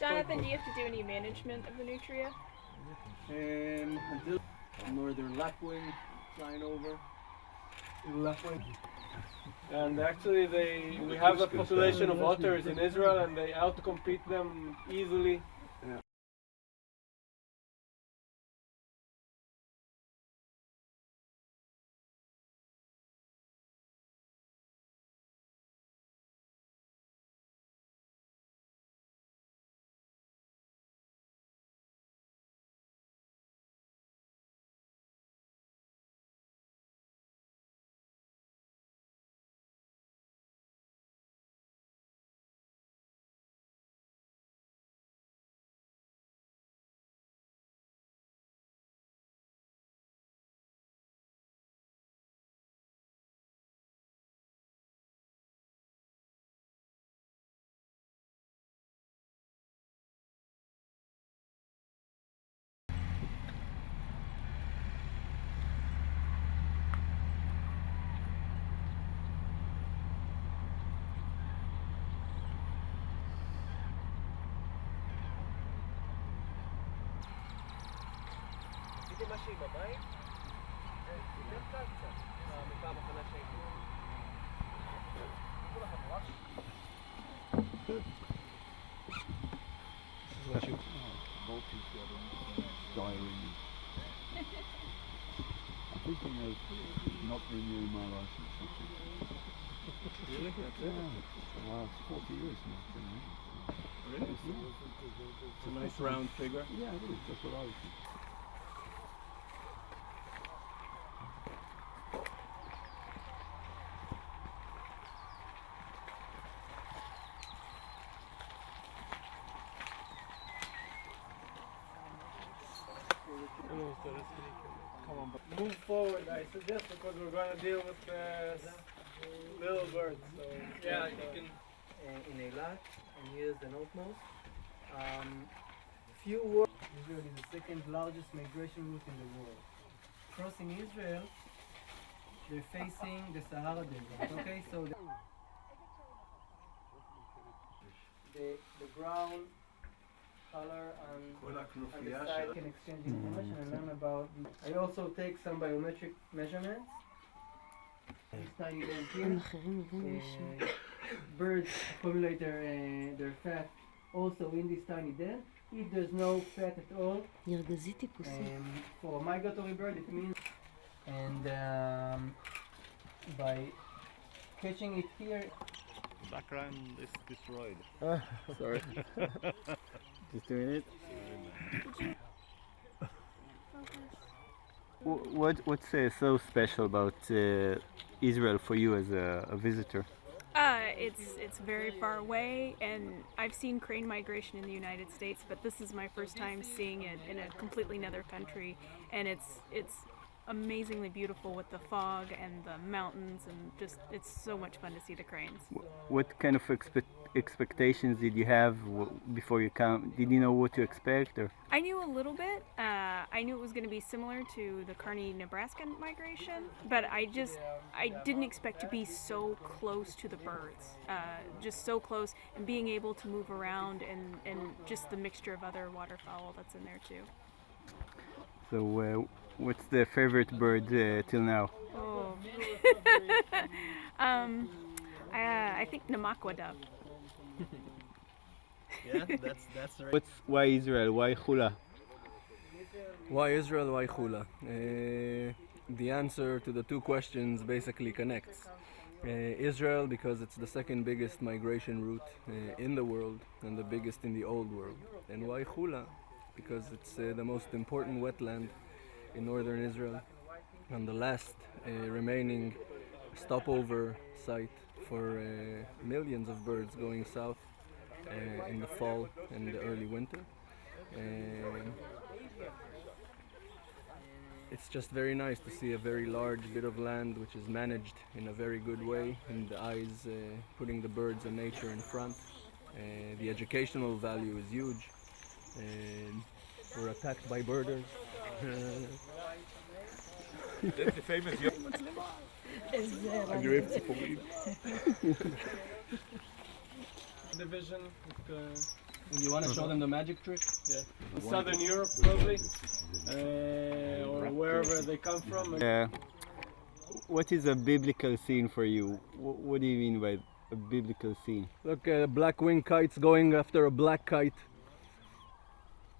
Jonathan, do you have to do any management of the nutria? Until northern lapwing flying over. Lapwing. And actually we have a population of otters in Israel and they outcompete them easily. Yeah. משהו בבית? יותר קל קצת. מפעם אחרונה שהייתי. תקחו לך בראש. This is what you... Vultures diary. I'm thinking of not renewing my license. Really? That's it? Yeah. Well, it's 40 years now. Really? It's a nice round figure. Yeah, it is. That's what I was thinking. Move forward, I suggest, because we're going to deal with little birds. So yeah, you can in Eilat, and here's the northmost. Few words. Israel is the second largest migration route in the world. Crossing Israel, they're facing the Sahara Desert. Okay, so the ground color and the side can exchange information and learn about. I also take some biometric measurements. This tiny band here. Birds accumulate their fat also in this tiny den. If there's no fat at all, for a migratory bird it means, and by catching it here. Background is destroyed. Sorry. Just doing it. What's so special about Israel for you as a visitor? It's very far away, and I've seen crane migration in the United States, but this is my first time seeing it in a completely another country, and it's amazingly beautiful with the fog and the mountains, and just it's so much fun to see the cranes. What kind of expectations did you have before you come? Did you know what to expect? Or? I knew a little bit. I knew it was going to be similar to the Kearney, Nebraska migration, but I didn't expect to be so close to the birds, just so close, and being able to move around, and just the mixture of other waterfowl that's in there too. So what's the favorite bird till now? Oh. I think Namakwa dove. Yeah, that's right. Why Israel? Why Hula? Why Israel? Why Hula? The answer to the two questions basically connects. Israel because it's the second biggest migration route in the world and the biggest in the old world. And why Hula? Because it's the most important wetland in northern Israel and the last remaining stopover site for millions of birds going south in the fall and the early winter. It's just very nice to see a very large bit of land which is managed in a very good way, and the eyes putting the birds and nature in front. The educational value is huge. We're attacked by birders. That's the famous division. You want to show them the magic trick? Southern Europe, probably, or wherever they come from. What is a biblical scene for you? What do you mean by a biblical scene? Look, black winged kites going after a black kite.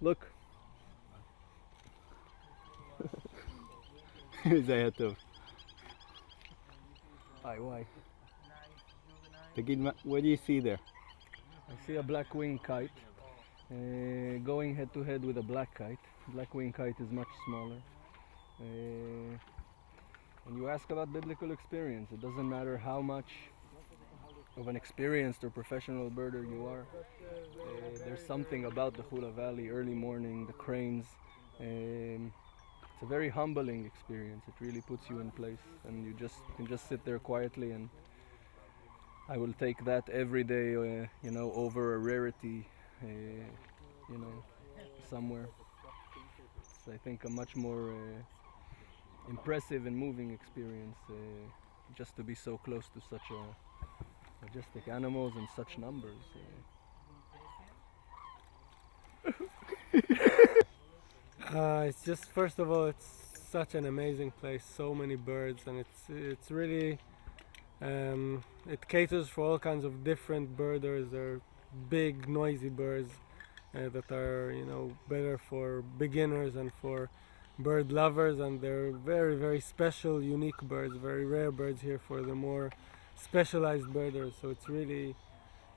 Look. זה היה טוב. Why? תגיד, what do you see there? I see a black winged kite going head to head with a black kite. Black winged kite is much smaller. And you ask about biblical experience. It doesn't matter how much of an experienced or professional birder you are. There's something about the Hula Valley, early morning, the cranes. It's a very humbling experience. It really puts you in place, and you can just sit there quietly. And I will take that every day, over a rarity, somewhere. It's, I think, a much more impressive and moving experience, just to be so close to such majestic animals in such numbers. It's just, first of all, it's such an amazing place, so many birds, and it's really, it caters for all kinds of different birders. They're big, noisy birds that are, better for beginners and for bird lovers, and they're very, very special, unique birds, very rare birds here for the more specialized birders. So it's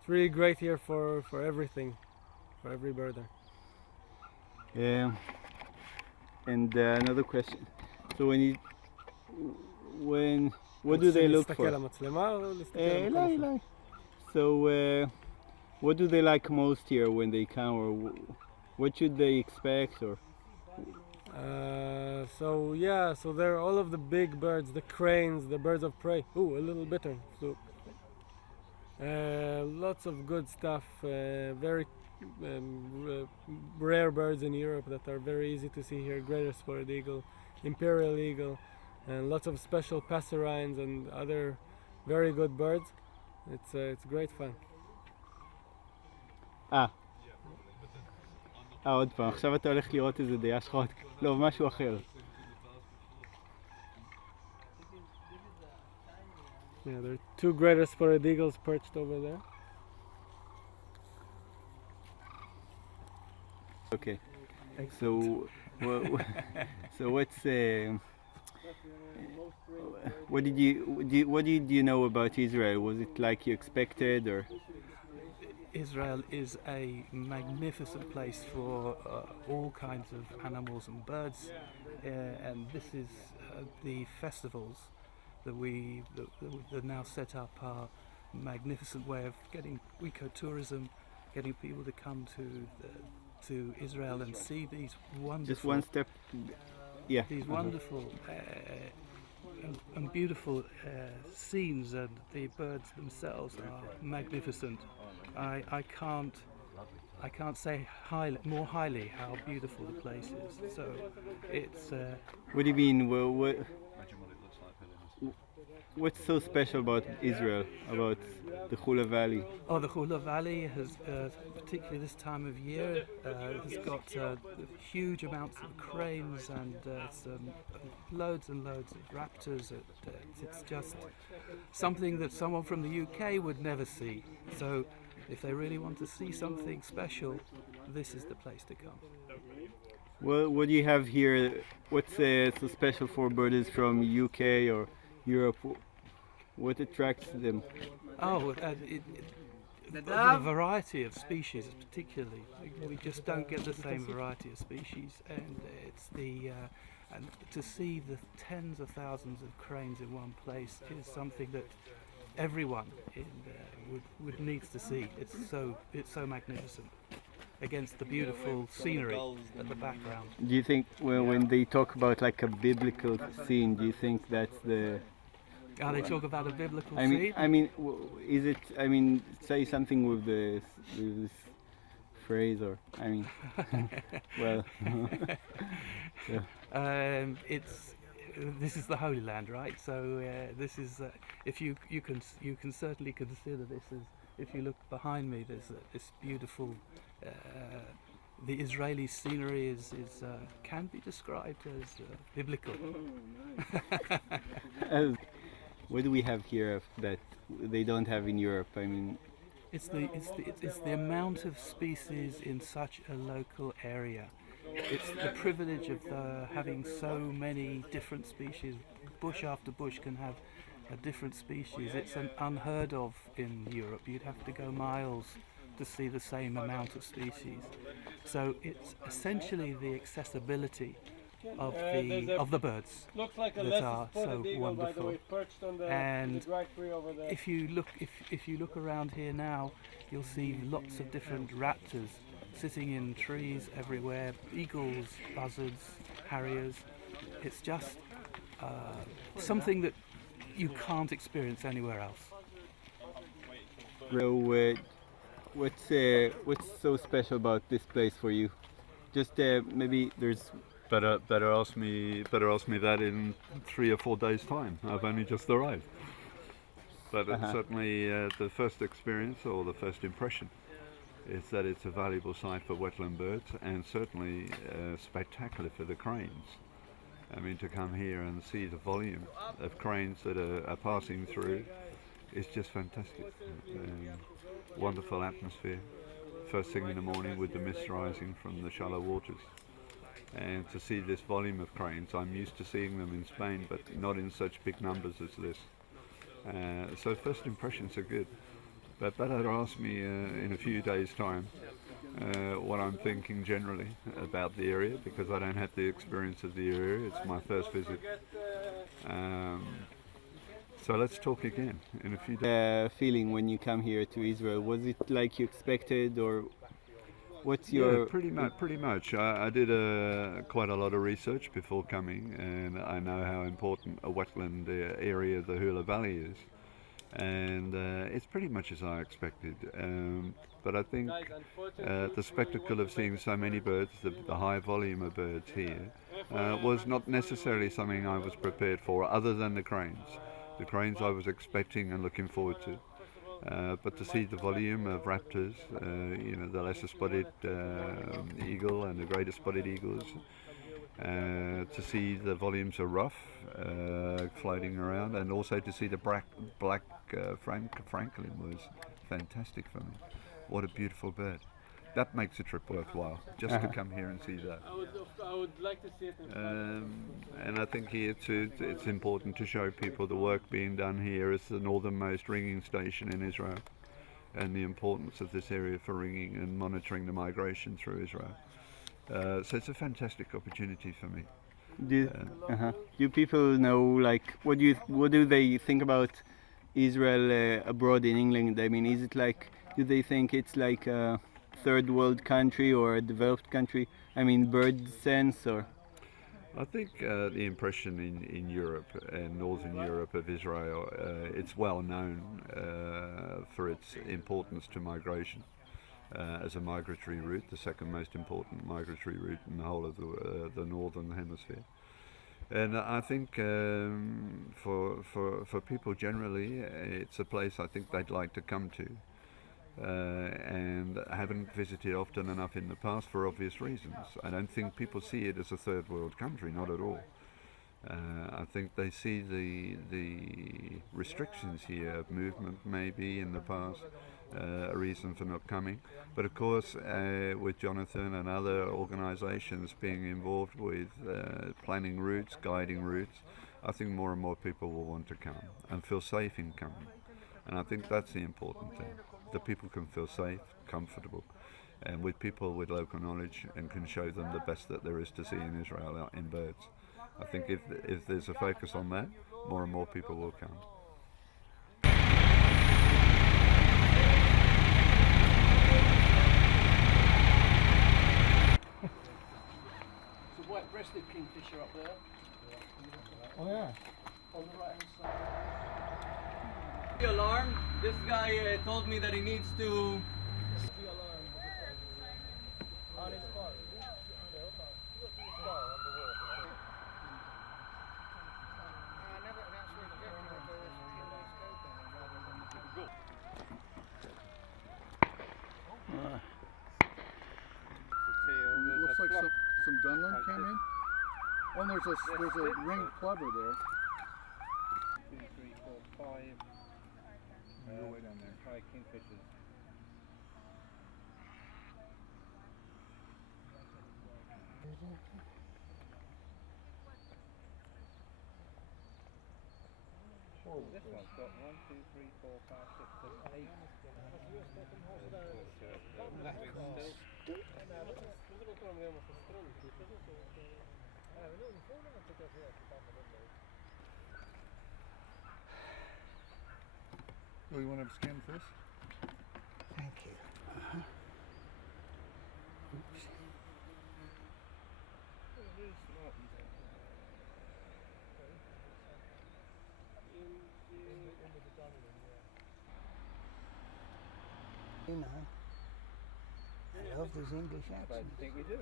really great here for everything, for every birder. Yeah. And another question. So what do they look for? So what do they like most here when they come, or what should they expect, or? So they're all of the big birds, the cranes, the birds of prey. Ooh, a little bitter. Lots of good stuff. Very rare birds in Europe that are very easy to see here. Greater spotted eagle, imperial eagle, and lots of special passerines and other very good birds. It's great fun. עוד פעם, עכשיו אתה הולך לראות איזה דיה שחורת, לא, משהו אחר. Yeah, there are two greater spotted eagles perched over there. Okay. So, what's what did you know about Israel? Was it like you expected, or? Israel is a magnificent place for all kinds of animals and birds, and this is the festivals that now set up our magnificent way of getting ecotourism, getting people to come to Israel and see these wonderful. Just one step. Yeah. These wonderful and beautiful scenes, and the birds themselves are magnificent. I can't say more highly how beautiful the place is. So it's. What do you mean? What's so special about Israel, about the Hula Valley? Oh, the Hula Valley has, particularly this time of year, has got huge amounts of cranes and loads and loads of raptors. It's just something that someone from the UK would never see. So if they really want to see something special, this is the place to come. Well, what do you have here? What's so special for birders from UK or Europe? What attracts them? Oh, the variety of species, particularly. We just don't get the same variety of species, and it's and to see the tens of thousands of cranes in one place is something that everyone would needs to see. It's so magnificent against the beautiful scenery at the background. Do you think when they talk about like a biblical scene, do you think that's the? They talk about a biblical scene. Is it? Say something with this phrase, or well. Yeah. This is the Holy Land, right? So this is if you can certainly consider this as if you look behind me, there's this beautiful. The Israeli scenery can be described as biblical. What do we have here that they don't have in Europe? I mean, It's the amount of species in such a local area. It's the privilege of having so many different species. Bush after bush can have a different species. It's unheard of in Europe. You'd have to go miles to see the same amount of species. So it's essentially the accessibility of the birds that are so wonderful. And if you look around here now, you'll see lots of different raptors sitting in trees everywhere, eagles, buzzards, harriers. It's just something that you can't experience anywhere else. so what's so special about this place for you? Just maybe there's Better ask me that in 3 or 4 days' time. I've only just arrived. But certainly the first experience or the first impression is that it's a valuable site for wetland birds, and certainly spectacular for the cranes. I mean, to come here and see the volume of cranes that are passing through is just fantastic. Wonderful atmosphere. First thing in the morning with the mist rising from the shallow waters. And to see this volume of cranes, I'm used to seeing them in Spain, but not in such big numbers as this. So first impressions are good. But better ask me in a few days' time what I'm thinking generally about the area, because I don't have the experience of the area. It's my first visit. So let's talk again in a few days. feeling when you come here to Israel? Was it like you expected, or what's your... Yeah, pretty much. I did quite a lot of research before coming, and I know how important a wetland area the Hula Valley is, and it's pretty much as I expected. But I think the spectacle of seeing so many birds, the high volume of birds here, was not necessarily something I was prepared for, other than the cranes. The cranes I was expecting and looking forward to. But to see the volume of raptors, the lesser spotted eagle and the greater spotted eagles, to see the volumes of ruff floating around, and also to see the black francolin was fantastic for me. What a beautiful bird. That makes a trip worthwhile, just to come here and see that. I would like to see it. And I think here too, it's important to show people the work being done here as the northernmost ringing station in Israel, and the importance of this area for ringing and monitoring the migration through Israel. So it's a fantastic opportunity for me. Do people know, like, what do they think about Israel abroad in England? I mean, is it like, do they think it's like a third world country or a developed country? I mean, bird sense, or? I think the impression in Europe and Northern Europe of Israel, it's well known for its importance to migration as a migratory route, the second most important migratory route in the whole of the Northern Hemisphere. And I think for people generally, it's a place I think they'd like to come to. And haven't visited often enough in the past for obvious reasons. I don't think people see it as a third world country, not at all. I think they see the restrictions here of movement maybe in the past, a reason for not coming. But of course, with Jonathan and other organisations being involved with planning routes, guiding routes, I think more and more people will want to come and feel safe in coming. And I think that's the important thing. The people can feel safe, comfortable, and with people with local knowledge, and can show them the best that there is to see in Israel out in birds. I think if there's a focus on that, more and more people will come. There's a white-breasted kingfisher up there. Oh yeah. On the right hand side. The alarm. This guy told me that he needs to. The alarm. On his part. Oh, there's a ringed plover there. 2, 3, 4, 5. Way down there. 5 kingfishers. This one's got 1, 2, 3, 4, 5, 6, 7, 8. Oh, you want to scan first? Thank you. Oops. You know, I love these English I accents. think we do.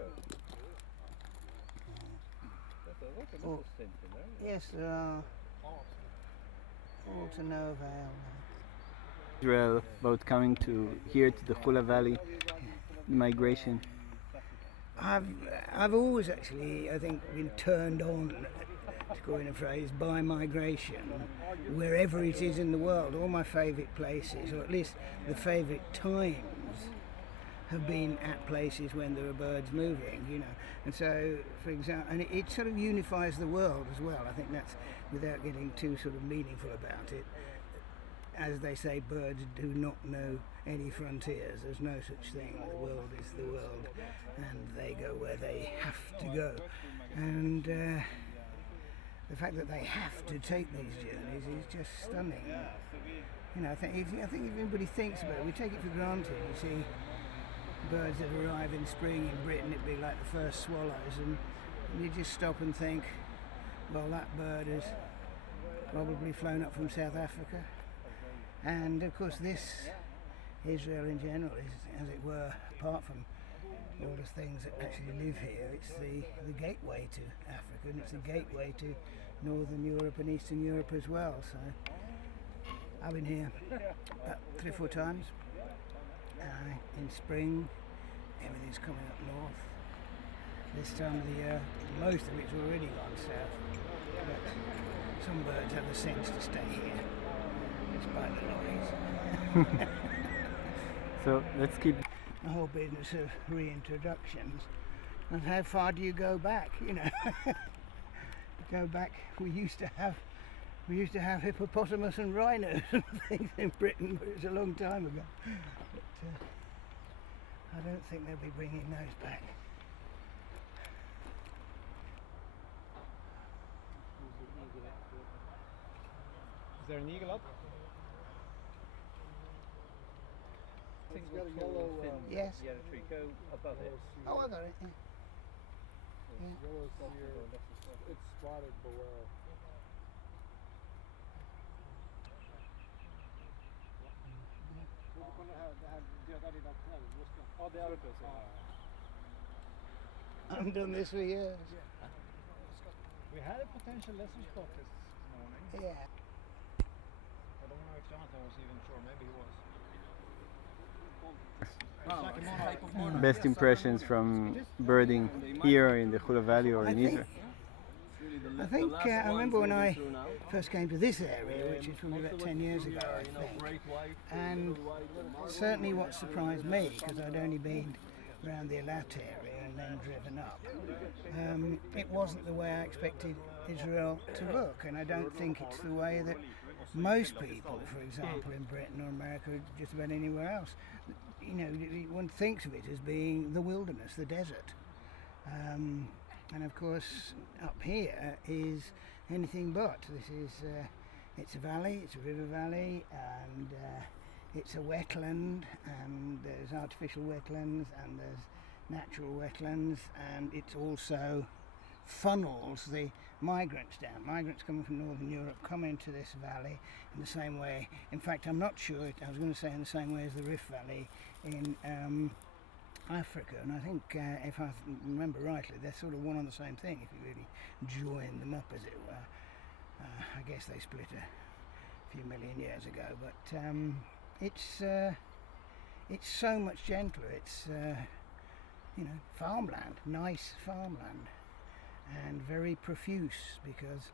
There's a lot of Oh. little stints in there. Yes, there are. All to no avail. Israel about coming to here to the Hula Valley migration. I've always actually, I think, been turned on, to coin a phrase, by migration, wherever it is in the world. All my favourite places, or at least the favourite times, have been at places when there are birds moving, you know. And so, for example, and it sort of unifies the world as well. I think that's, without getting too sort of meaningful about it, as they say, birds do not know any frontiers. There's no such thing. The world is the world, and they go where they have to go. And the fact that they have to take these journeys is just stunning. You know, I think if everybody thinks about it, we take it for granted. You see birds that arrive in spring in Britain, it'd be like the first swallows, and you just stop and think, well, that bird has probably flown up from South Africa. And of course this Israel in general is, as it were, apart from all the things that actually live here, it's the gateway to Africa, and it's the gateway to Northern Europe and Eastern Europe as well. So I've been here about 3 or 4 times. In spring, everything's coming up north. This time of the year, most of it's already gone south, but some birds have the sense to stay here, despite the noise. So let's keep. The whole business of reintroductions, and how far do you go back? You know, go back. We used to have hippopotamus and rhinos and things in Britain, but it's a long time ago. But I don't think they'll be bringing those back. Is there an eagle up? It's got a yellow, Yes. Yeah, tree. Go above it. Oh, I got it. Yeah. yellow seer. It's spotted below. I haven't done this for years. We had a potential lesson spot this morning. Yeah. I don't know if Jonathan was even sure. Maybe he was. Best impressions from birding here in the Hula Valley or in Israel? I remember when I first came to this area, which is probably about 10 years ago, I think. And certainly what surprised me, because I'd only been around the Eilat area and then driven up, it wasn't the way I expected Israel to look, and I don't think it's the way that most people, for example, in Britain or America, or just about anywhere else, you know, one thinks of it as being the wilderness, the desert. And of course, up here is anything but. This is, it's a valley, it's a river valley, and it's a wetland, and there's artificial wetlands, and there's natural wetlands, and it also funnels the migrants down. Migrants coming from Northern Europe come into this valley in the same way. In fact, I'm not sure, I was going to say in the same way as the Rift Valley in Africa, and I think if I remember rightly, they're sort of one and the same thing if you really join them up, as it were. I guess they split a few million years ago, but it's so much gentler. It's you know, farmland, nice farmland, and very profuse, because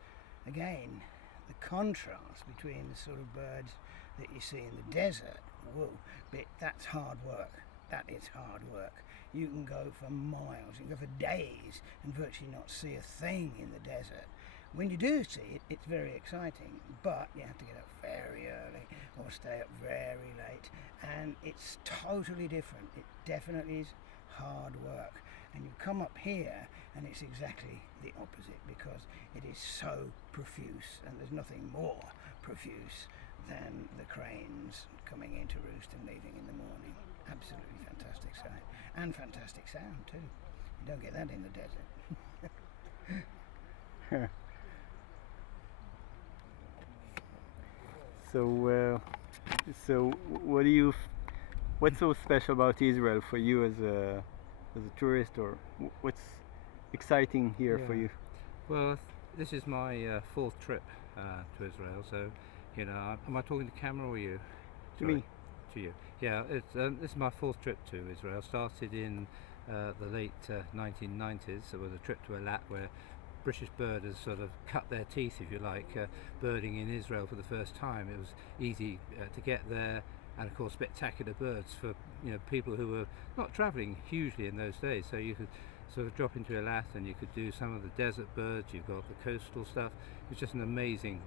again the contrast between the sort of birds that you see in the desert, whoa, but that's hard work. That is hard work. You can go for miles, you can go for days and virtually not see a thing in the desert. When you do see it, it's very exciting, but you have to get up very early or stay up very late, and it's totally different. It definitely is hard work. And you come up here and it's exactly the opposite, because it is so profuse, and there's nothing more profuse than the cranes coming in to roost and leaving in the morning. Absolutely fantastic sight, and fantastic sound too. You don't get that in the desert. So what's so special about Israel for you as a tourist, or what's exciting here for you? Well, this is my fourth trip to Israel, so you know, am I talking to camera or you? To me. To you. Yeah, this is my fourth trip to Israel. Started in the late 1990s. There was a trip to Eilat where British birders sort of cut their teeth, if you like, birding in Israel for the first time. It was easy to get there, and of course spectacular birds for people who were not travelling hugely in those days. So you could sort of drop into Eilat and you could do some of the desert birds. You've got the coastal stuff. It was just an amazing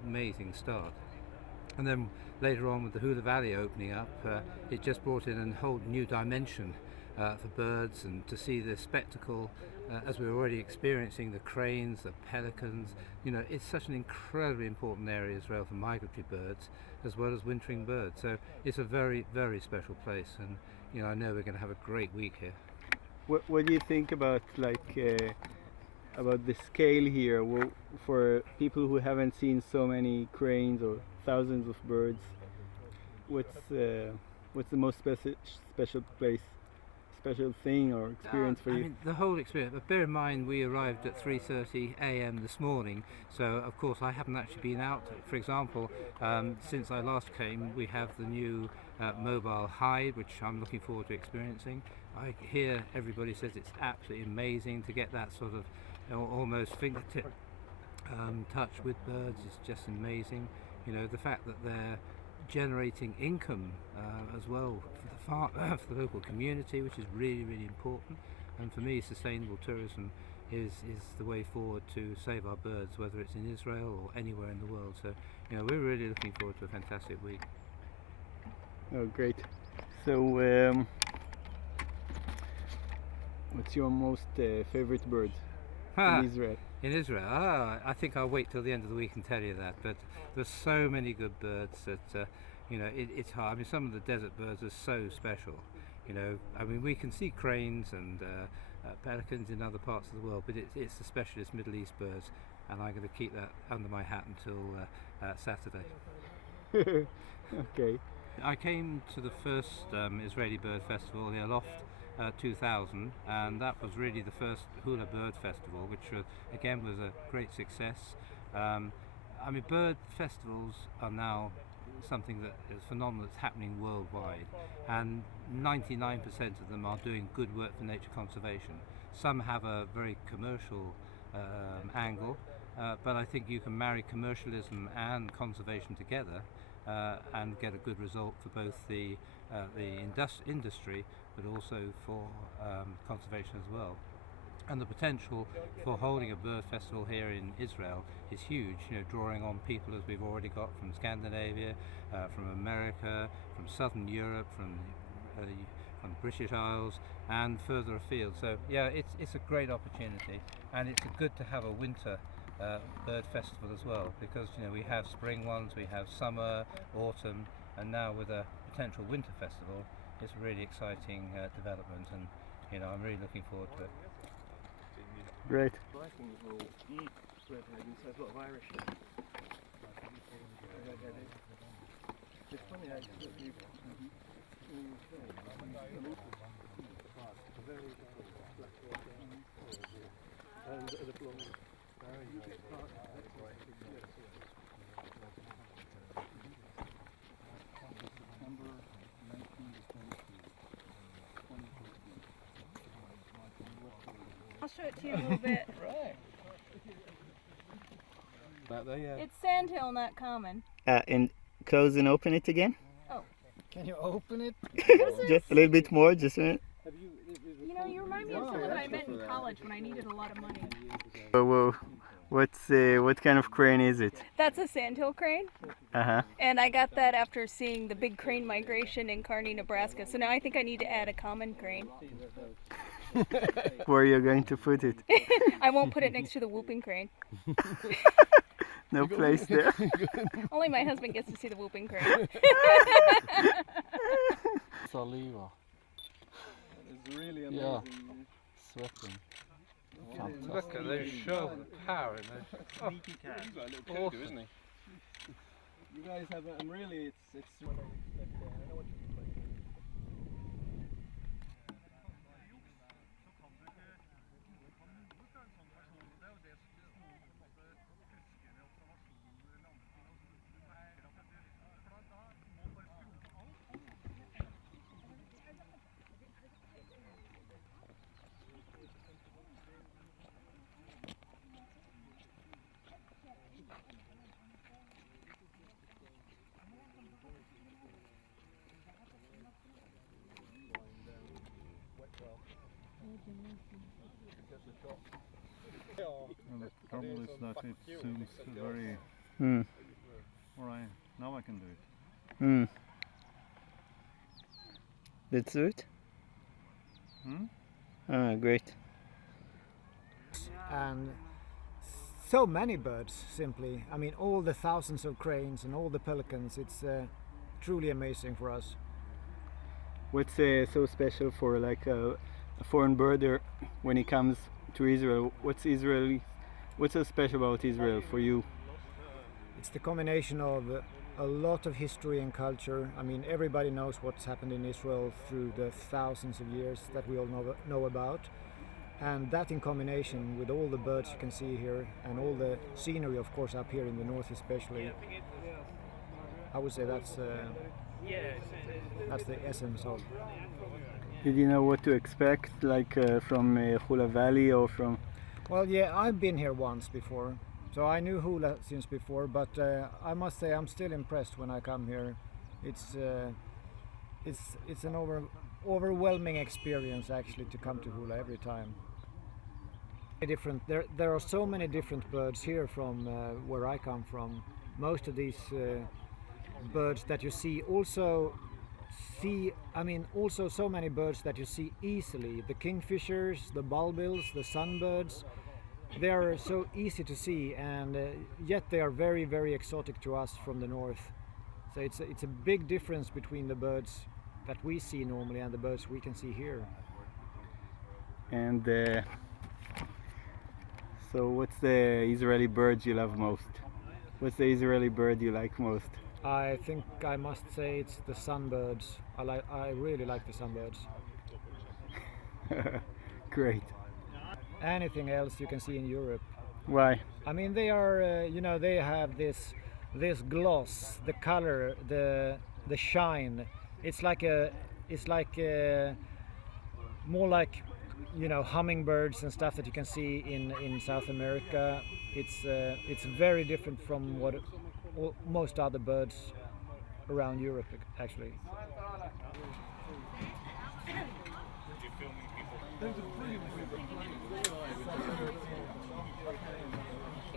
start. And then later on, with the Hula Valley opening up, it just brought in a whole new dimension for birds, and to see the spectacle, as we were already experiencing, the cranes, the pelicans. It's such an incredibly important area, Israel, for migratory birds as well as wintering birds. So it's a very, very special place, and I know we're going to have a great week here. What do you think about about the scale here? Well, for people who haven't seen so many cranes or thousands of birds, what's the most special place, special thing or experience for you? I mean, the whole experience. But bear in mind, we arrived at 3:30 a.m. this morning, so of course I haven't actually been out. For example, since I last came, we have the new mobile hide, which I'm looking forward to experiencing. I hear everybody says it's absolutely amazing to get that sort of almost fingertip touch with birds. Is just amazing. The fact that they're generating income as well for the for the local community, which is really, really important. And for me, sustainable tourism is the way forward to save our birds, whether it's in Israel or anywhere in the world. So we're really looking forward to a fantastic week. Oh, great. So what's your most favorite bird in Israel? In Israel, I think I'll wait till the end of the week and tell you that. But there's so many good birds that it's hard. I mean, some of the desert birds are so special. I mean, we can see cranes and pelicans in other parts of the world, but it's the specialist Middle East birds, and I'm going to keep that under my hat until Saturday. Okay. I came to the first Israeli bird festival, the Eilat 2000, and that was really the first Hula Bird Festival, which again was a great success. I mean, bird festivals are now something that is phenomenal. It's happening worldwide, and 99% of them are doing good work for nature conservation. Some have a very commercial angle, but I think you can marry commercialism and conservation together and get a good result for both the industry, but also for conservation as well. And the potential for holding a bird festival here in Israel is huge, drawing on people as we've already got from Scandinavia, from America, from Southern Europe, from the British Isles and further afield. So yeah, it's a great opportunity, and it's good to have a winter bird festival as well, because we have spring ones, we have summer, autumn, and now with a potential winter festival, it's a really exciting development, and I'm really looking forward to it. Great. Vikings will eat redhead, so there's a lot of Irish there. It's funny actually that you and the blonde. I'll show it to you in a little bit. Right. Back there, yeah. It's sandhill, not common. And close and open it again. Can you open it? Just a little bit more, just a minute. You know, you remind me of someone that I met in college when I needed a lot of money. Whoa. What kind of crane is it? That's a sandhill crane, Uh-huh. and I got that after seeing the big crane migration in Kearney, Nebraska. So now I think I need to add a common crane. Where are you going to put it? I won't put it next to the whooping crane. No place there. Only my husband gets to see the whooping crane. Saliva. It's really amazing. Yeah. Sweating. Look at those show power in those. Oh, He's got a little kudu, isn't he? You guys have, really, it's Well, the trouble is that it seems very... Alright, now I can do it. That's it? Great. And so many birds, simply. I mean, all the thousands of cranes and all the pelicans, it's truly amazing for us. What's so special for like a foreign birder when he comes to Israel? What's so special about Israel for you? It's the combination of a lot of history and culture. I mean, everybody knows what's happened in Israel through the thousands of years that we all know about. And that in combination with all the birds you can see here and all the scenery, of course, up here in the north especially, I would say that's the essence of. Did you know what to expect, like from Hula Valley or from? Well, yeah, I've been here once before, so I knew Hula since before. But I must say, I'm still impressed when I come here. It's an overwhelming experience actually to come to Hula every time. There are so many different birds here from where I come from. Most of these birds that you see also so many birds that you see easily. The kingfishers, the bulbils, the sunbirds, they are so easy to see, and yet they are very, very exotic to us from the north. So it's a big difference between the birds that we see normally and the birds we can see here. And so what's the Israeli bird you love most? What's the Israeli bird you like most? I think I must say it's the sunbirds. I really like the sunbirds. Great. Anything else you can see in Europe. Why? I mean, they are, they have this gloss, the color, the shine. It's more like, hummingbirds and stuff that you can see in South America. It's very different from what most other birds around Europe actually.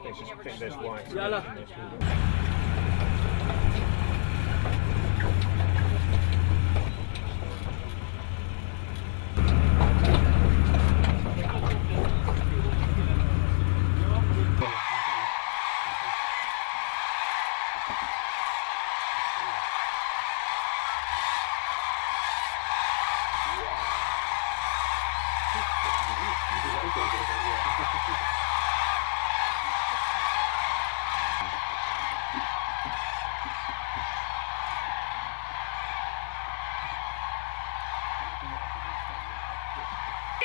I think there's white.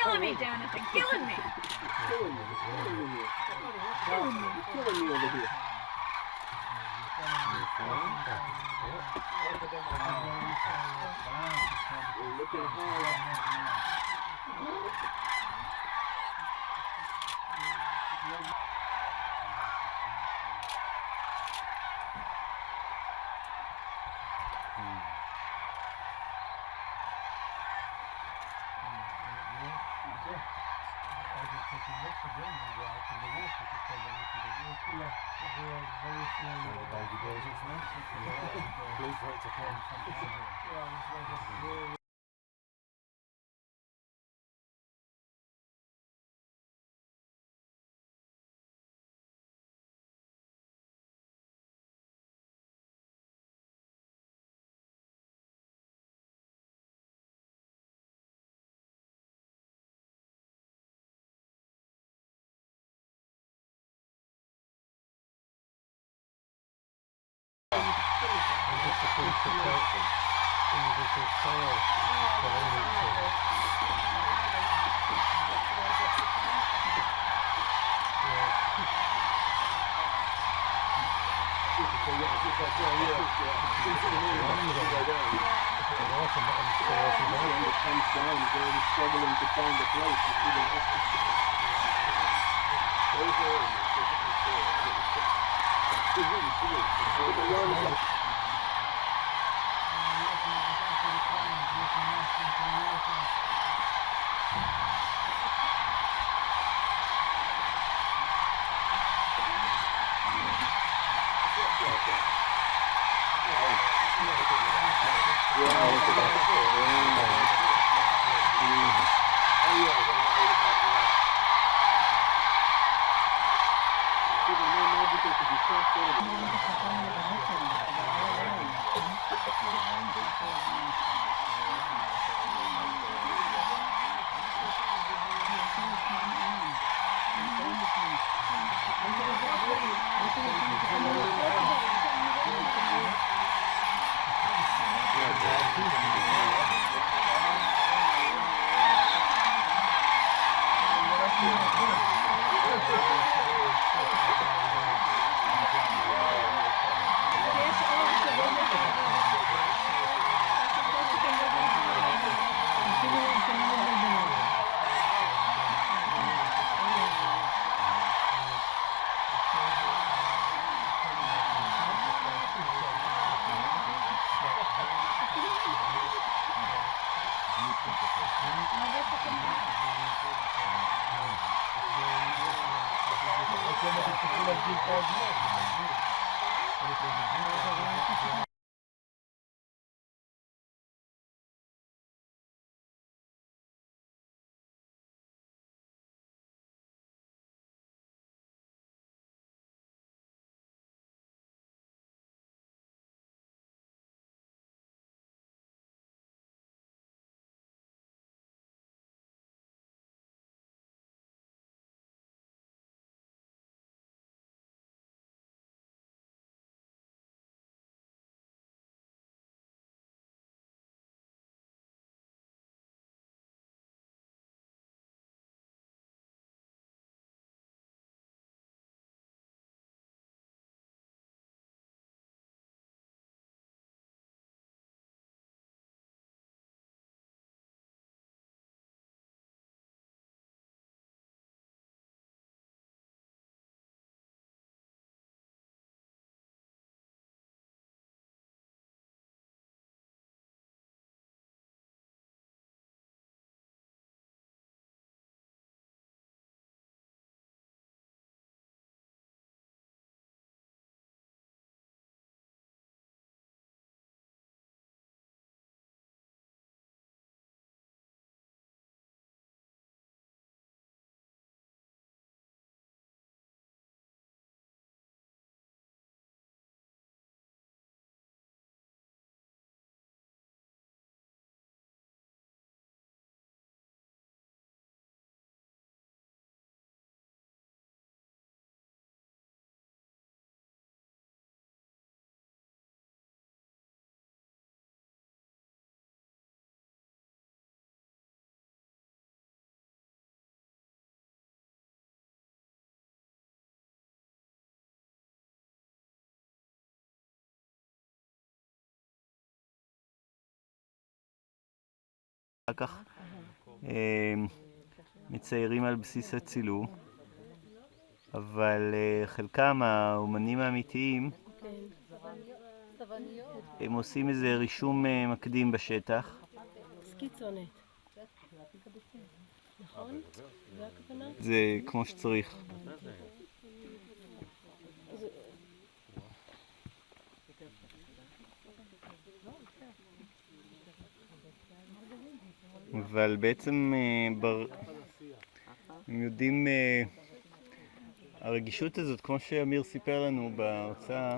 Killing me, Jonathan, killing me. Killing me over here. Looking hard. אחר כך מציירים על בסיס הצילום, אבל חלקם האומנים האמיתיים הם עושים איזה רישום מקדים בשטח. סקיצונת. נכון? זה הכוונה? זה כמו שצריך. אבל בעצם הם יודעים, הרגישות הזאת, כמו שאמיר סיפר לנו בהרצאה,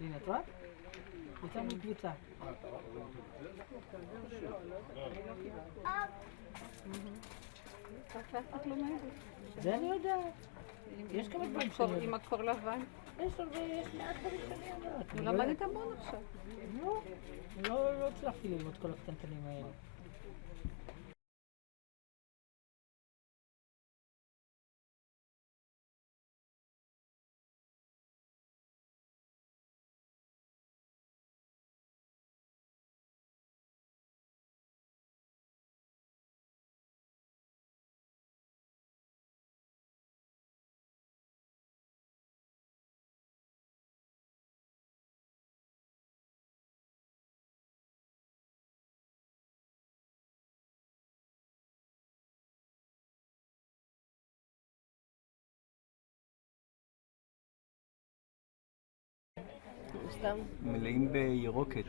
הנה, את רואה? יצא מקבוצה. את לומדת. זה אני יודעת. יש כמה דברים שאני יודעת. עם הכפור לבן. יש מעט דברים שאני יודעת. הוא למדת המון עכשיו. לא הצלחתי ללמוד כל הקטנטנים האלה. סתם? מלאים בירוקת.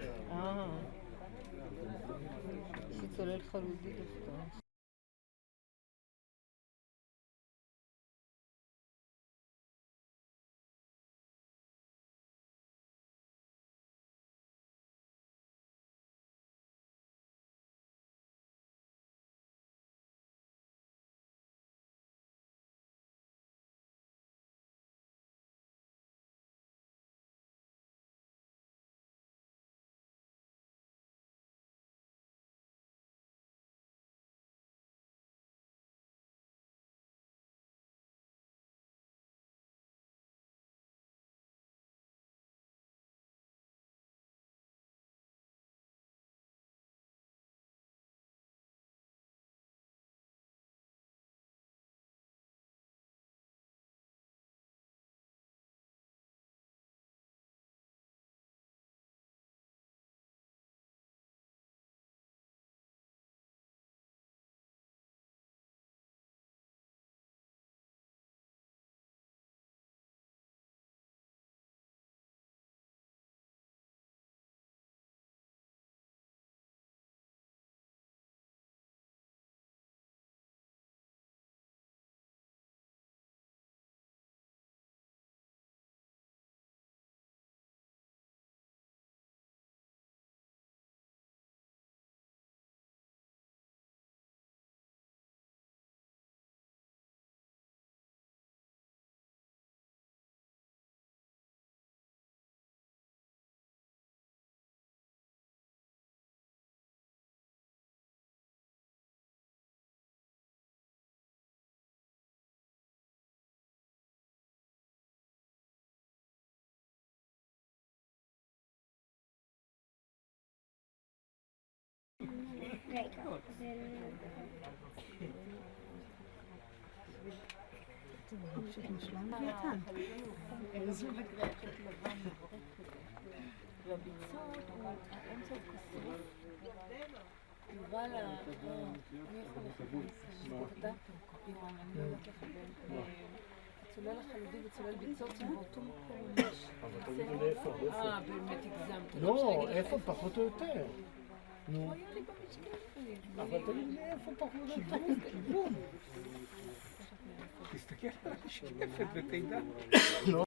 שצולל חלודי דווקא. והביצות, האמצע הוא כסוף. יובל, אני יכול לחפש דאטה, אני הולך לחפש. הצולל החלודי וצולל ביצות הם באותו מקום ממש. באמת הגזמת. לא, איפה פחות או יותר? נו. הוא היה לי במשקפת. אבל תגיד לי איפה פחות או יותר? כלום. תסתכל על המשקפת ותדע.